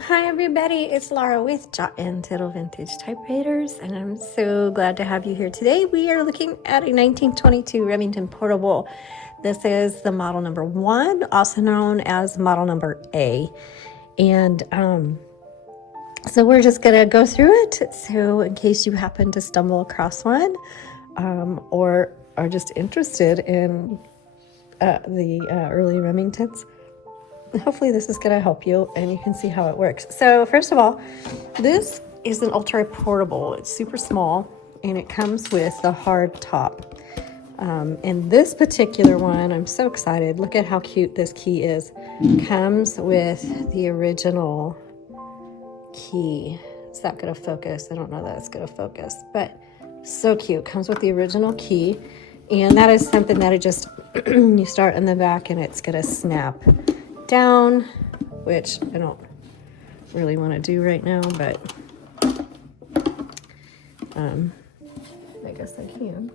Hi everybody, it's Laura with Jot and Tittle Vintage Typewriters, and I'm so glad to have you here today. We are looking at a 1922 Remington Portable. This is the model number 1, also known as model number A. And so we're just going to go through it. So in case you happen to stumble across one or are just interested in the early Remingtons, hopefully this is going to help you and you can see how it works. So first of all, this is an ultra portable. It's super small and it comes with a hard top. And this particular one, I'm so excited. Look at how cute this key is. Comes with the original key. Is that going to focus? I don't know that it's going to focus, but so cute. Comes with the original key. And that is something that it just, you start in the back and it's going to snap down, which I don't really want to do right now, but I guess I can.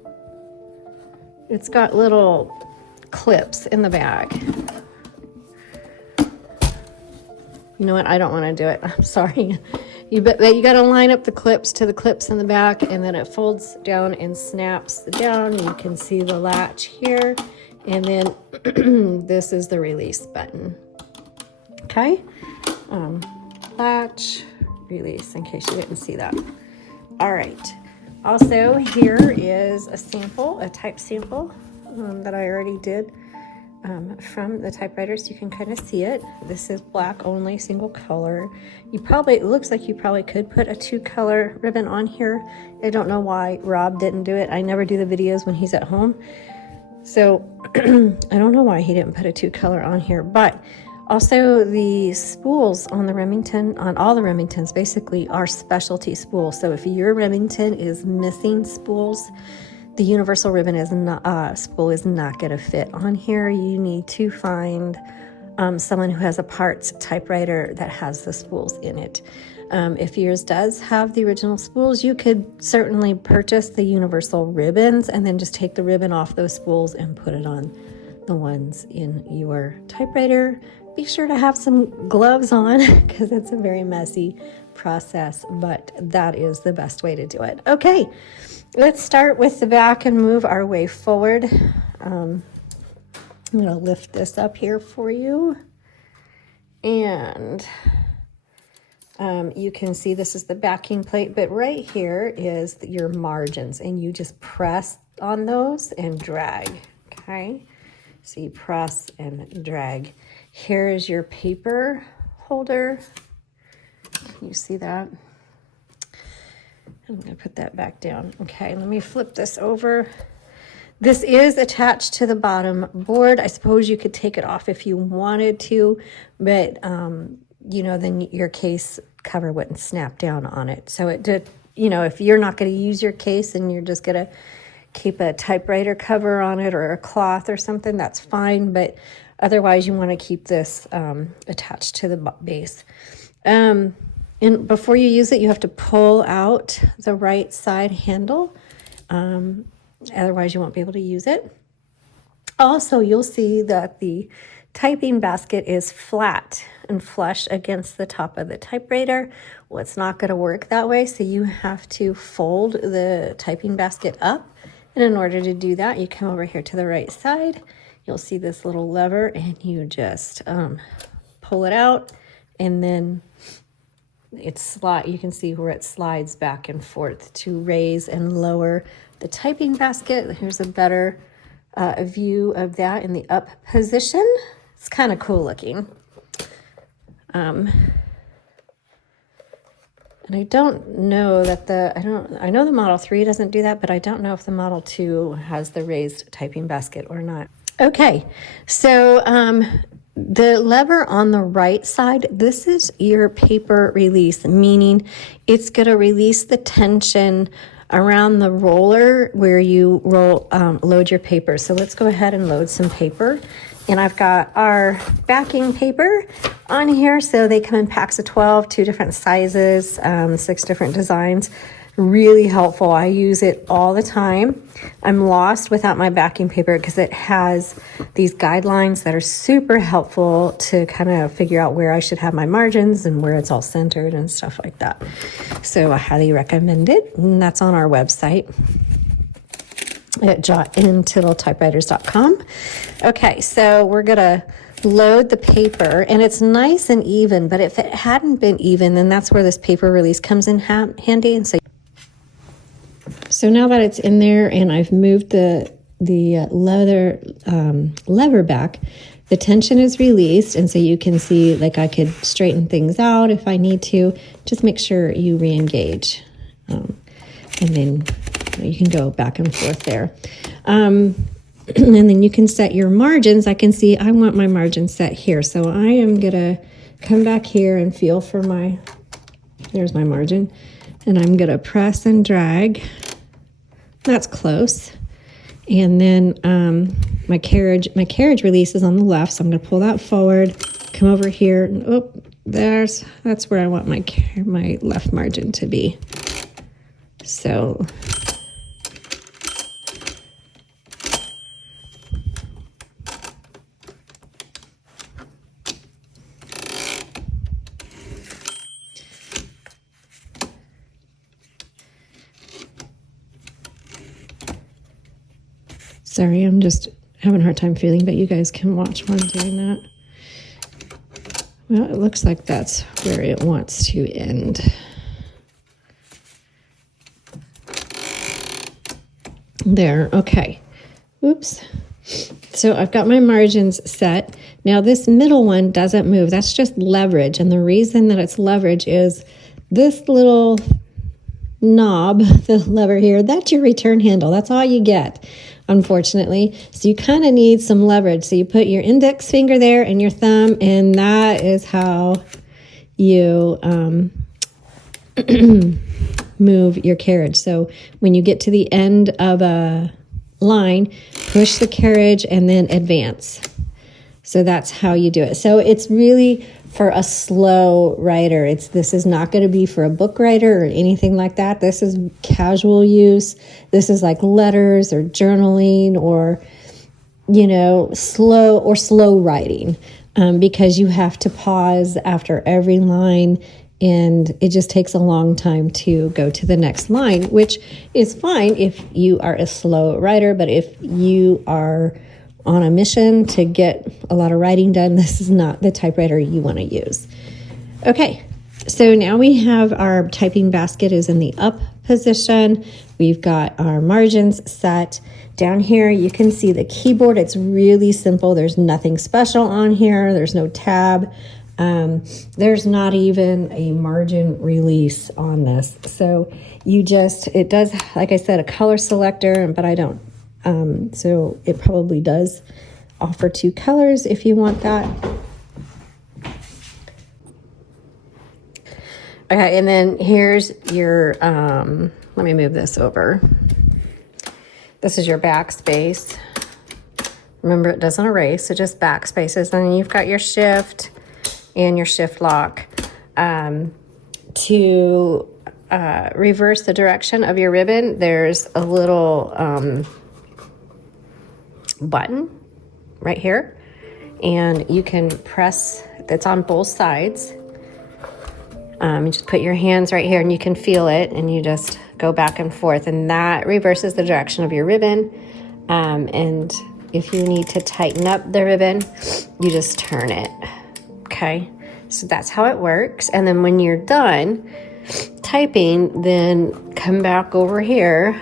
It's got little clips in the back. You know what? I don't want to do it. I'm sorry. You got to line up the clips to the clips in the back, and then it folds down and snaps down. You can see the latch here. And then this is the release button. Okay. Latch, release, in case you didn't see that. All right. Also, here is a sample, a type sample that I already did from the typewriters. You can kind of see it. This is black only, single color. It looks like you probably could put a 2-color ribbon on here. I don't know why Rob didn't do it. I never do the videos when he's at home. So I don't know why he didn't put a 2-color on here, but also the spools on the Remington, on all the Remingtons basically, are specialty spools. So if your Remington is missing spools, the universal ribbon spool is not going to fit on here. You need to find someone who has a parts typewriter that has the spools in it. If yours does have the original spools, you could certainly purchase the universal ribbons and then just take the ribbon off those spools and put it on the ones in your typewriter. Be sure to have some gloves on because it's a very messy process, but that is the best way to do it. Okay, let's start with the back and move our way forward. I'm going to lift this up here for you. And you can see this is the backing plate, but right here is your margins, and you just press on those and drag, okay? So you press and drag. Here is your paper holder. Can you see that? I'm gonna put that back down. Okay, let me flip this over. This is attached to the bottom board. I suppose you could take it off if you wanted to, but you know, then your case cover wouldn't snap down on it. So it did, you know, if you're not going to use your case and you're just going to keep a typewriter cover on it or a cloth or something, that's fine. But otherwise, you want to keep this attached to the base. And before you use it, you have to pull out the right side handle. Otherwise, you won't be able to use it. Also, you'll see that the typing basket is flat and flush against the top of the typewriter. Well, it's not going to work that way, so you have to fold the typing basket up. And in order to do that, you come over here to the right side. You'll see this little lever, and you just pull it out, and then you can see where it slides back and forth to raise and lower the typing basket. Here's a better view of that in the up position. It's kind of cool looking. And I don't know that I know the Model 3 doesn't do that, but I don't know if the Model 2 has the raised typing basket or not. Okay, so the lever on the right side, this is your paper release, meaning it's going to release the tension around the roller where you load your paper. So let's go ahead and load some paper. And I've got our backing paper on here. So they come in packs of 12, 2 different sizes, 6 different designs. Really helpful. I use it all the time. I'm lost without my backing paper because it has these guidelines that are super helpful to kind of figure out where I should have my margins and where it's all centered and stuff like that. So I highly recommend it. And that's on our website at jotandtittletypewriters.com. Okay, so we're going to load the paper, and it's nice and even, but if it hadn't been even, then that's where this paper release comes in handy. And so now that it's in there and I've moved the lever back, the tension is released, and so you can see, like, I could straighten things out if I need to. Just make sure you re-engage, and then you can go back and forth there. And then you can set your margins. I can see I want my margin set here. So I am going to come back here and feel for there's my margin. And I'm going to press and drag. That's close. And then my carriage release is on the left. So I'm going to pull that forward, come over here. And, that's where I want my left margin to be. So sorry, I'm just having a hard time feeling, but you guys can watch while I'm doing that. Well, it looks like that's where it wants to end. There, okay. Oops. So I've got my margins set. Now this middle one doesn't move. That's just leverage. And the reason that it's leverage is this little knob, the lever here, that's your return handle. That's all you get, unfortunately. So you kind of need some leverage. So you put your index finger there and your thumb, and that is how you move your carriage. So when you get to the end of a line, push the carriage and then advance. So that's how you do it. So it's really for a slow writer. This is not going to be for a book writer or anything like that. This is casual use. This is like letters or journaling or, slow writing, because you have to pause after every line, and it just takes a long time to go to the next line, which is fine if you are a slow writer. But if you are on a mission to get a lot of writing done, this is not the typewriter you want to use. Okay, so now we have our typing basket is in the up position. We've got our margins set. Down here, you can see the keyboard. It's really simple. There's nothing special on here. There's no tab. There's not even a margin release on this. So it does, like I said, a color selector, but I don't. So it probably does offer 2 colors if you want that. Okay, and then here's your, let me move this over. This is your backspace. Remember, it doesn't erase, so just backspaces. And then you've got your shift and your shift lock. To reverse the direction of your ribbon, there's a little button right here, and you can press, that's on both sides. You just put your hands right here and you can feel it, and you just go back and forth, and that reverses the direction of your ribbon. And if you need to tighten up the ribbon, you just turn it. Okay, so that's how it works. And then when you're done typing, then come back over here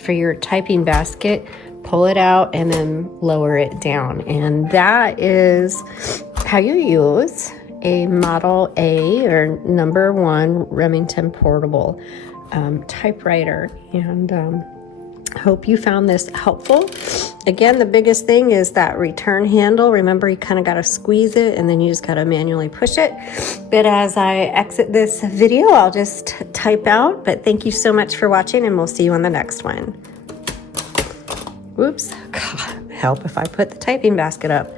for your typing basket, pull it out, and then lower it down. And that is how you use a Model A or number 1 Remington portable typewriter. And hope you found this helpful. Again, the biggest thing is that return handle. Remember, you kind of got to squeeze it, and then you just got to manually push it. But as I exit this video, I'll just type out. But thank you so much for watching, and we'll see you on the next one. Whoops, God, help if I put the typing basket up.